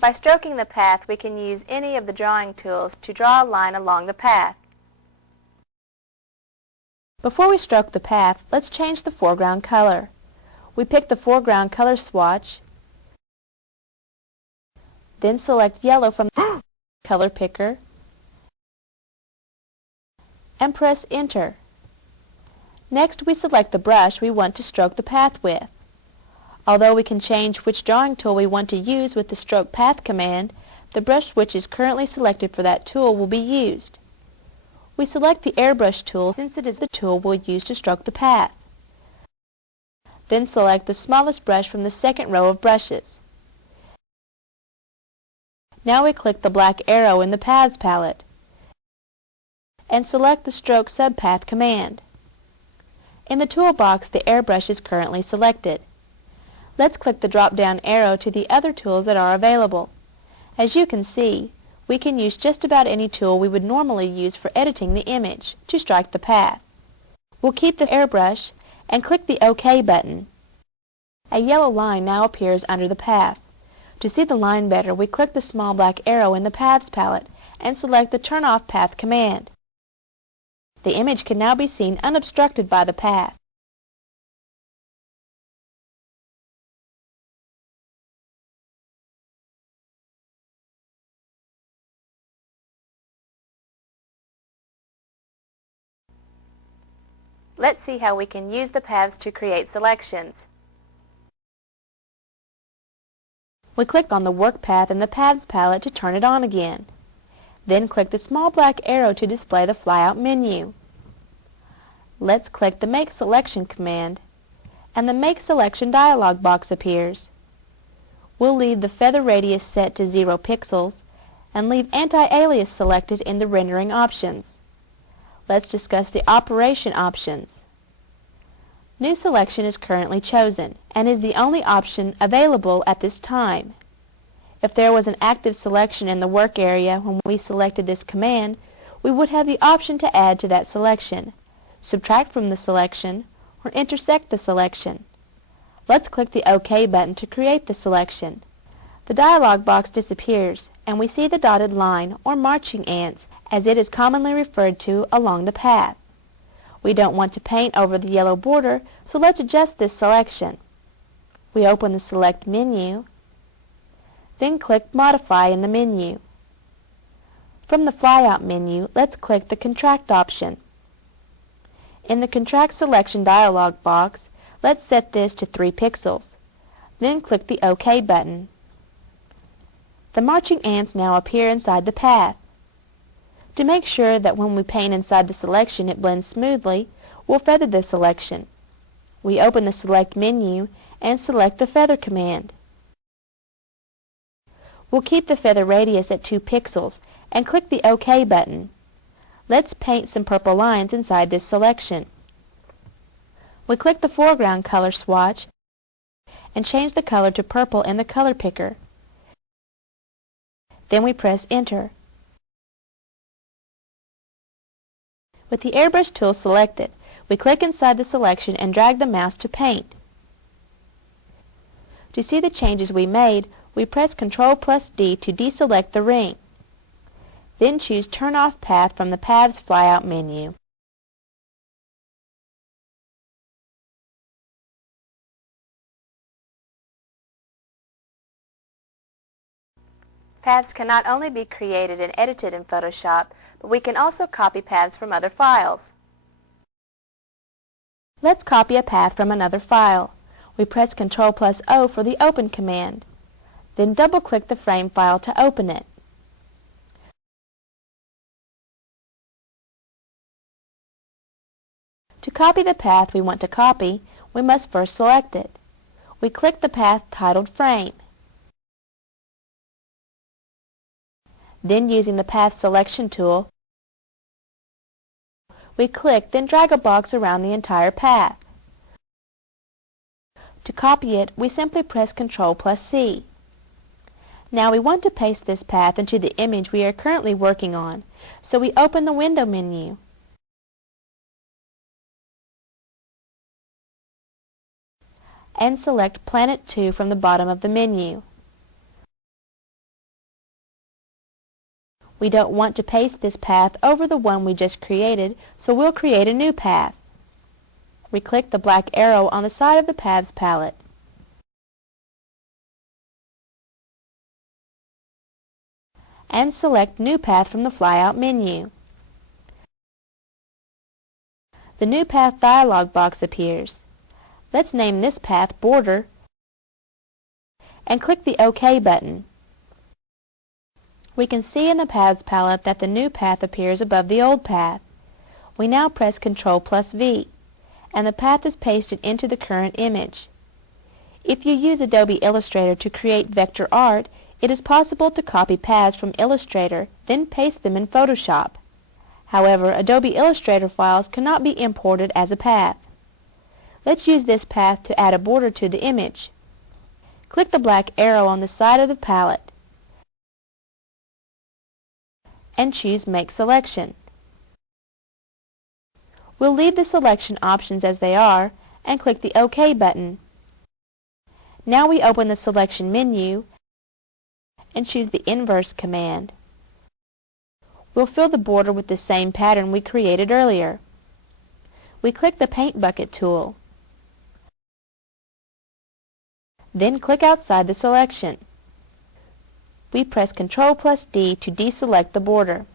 By stroking the path, we can use any of the drawing tools to draw a line along the path. Before we stroke the path, let's change the foreground color. We pick the foreground color swatch, then select yellow from the color picker, and press Enter. Next, we select the brush we want to stroke the path with. Although we can change which drawing tool we want to use with the Stroke Path command, the brush which is currently selected for that tool will be used. We select the Airbrush tool since it is the tool we'll use to stroke the path. Then select the smallest brush from the second row of brushes. Now we click the black arrow in the Paths palette and select the Stroke Subpath command. In the toolbox, the airbrush is currently selected. Let's click the drop-down arrow to the other tools that are available. As you can see, we can use just about any tool we would normally use for editing the image to strike the path. We'll keep the airbrush and click the OK button. A yellow line now appears under the path. To see the line better, we click the small black arrow in the Paths palette and select the Turn Off Path command. The image can now be seen unobstructed by the path. Let's see how we can use the paths to create selections. We click on the Work Path in the Paths palette to turn it on again. Then click the small black arrow to display the flyout menu. Let's click the Make Selection command, and the Make Selection dialog box appears. We'll leave the feather radius set to 0 pixels and leave anti-alias selected in the rendering options. Let's discuss the operation options. New Selection is currently chosen and is the only option available at this time. If there was an active selection in the work area when we selected this command, we would have the option to add to that selection, subtract from the selection, or intersect the selection. Let's click the OK button to create the selection. The dialog box disappears, and we see the dotted line, or marching ants, as it is commonly referred to, along the path. We don't want to paint over the yellow border, so let's adjust this selection. We open the Select menu, then click Modify in the menu. From the flyout menu, let's click the Contract option. In the Contract Selection dialog box, let's set this to 3 pixels. Then click the OK button. The marching ants now appear inside the path. To make sure that when we paint inside the selection it blends smoothly, we'll feather the selection. We open the Select menu and select the Feather command. We'll keep the feather radius at 2 pixels and click the OK button. Let's paint some purple lines inside this selection. We click the foreground color swatch and change the color to purple in the color picker. Then we press Enter. With the Airbrush tool selected, we click inside the selection and drag the mouse to paint. To see the changes we made, we press Ctrl+D to deselect the ring. Then choose Turn Off Path from the Paths flyout menu. Paths can not only be created and edited in Photoshop, but we can also copy paths from other files. Let's copy a path from another file. We press Ctrl+O for the Open command. Then double-click the frame file to open it. To copy the path we want to copy, we must first select it. We click the path titled Frame. Then, using the Path Selection tool, we click, then drag a box around the entire path. To copy it, we simply press Ctrl+C. Now we want to paste this path into the image we are currently working on, so we open the Window menu. And select Planet 2 from the bottom of the menu. We don't want to paste this path over the one we just created, so we'll create a new path. We click the black arrow on the side of the Paths palette. And select New Path from the flyout menu. The New Path dialog box appears. Let's name this path Border and click the OK button. We can see in the Paths palette that the new path appears above the old path. We now press Ctrl+V, and the path is pasted into the current image. If you use Adobe Illustrator to create vector art, it is possible to copy paths from Illustrator, then paste them in Photoshop. However, Adobe Illustrator files cannot be imported as a path. Let's use this path to add a border to the image. Click the black arrow on the side of the palette and choose Make Selection. We'll leave the selection options as they are and click the OK button. Now we open the selection menu and choose the Inverse command. We'll fill the border with the same pattern we created earlier. We click the Paint Bucket tool. Then click outside the selection. We press Ctrl+D to deselect the border.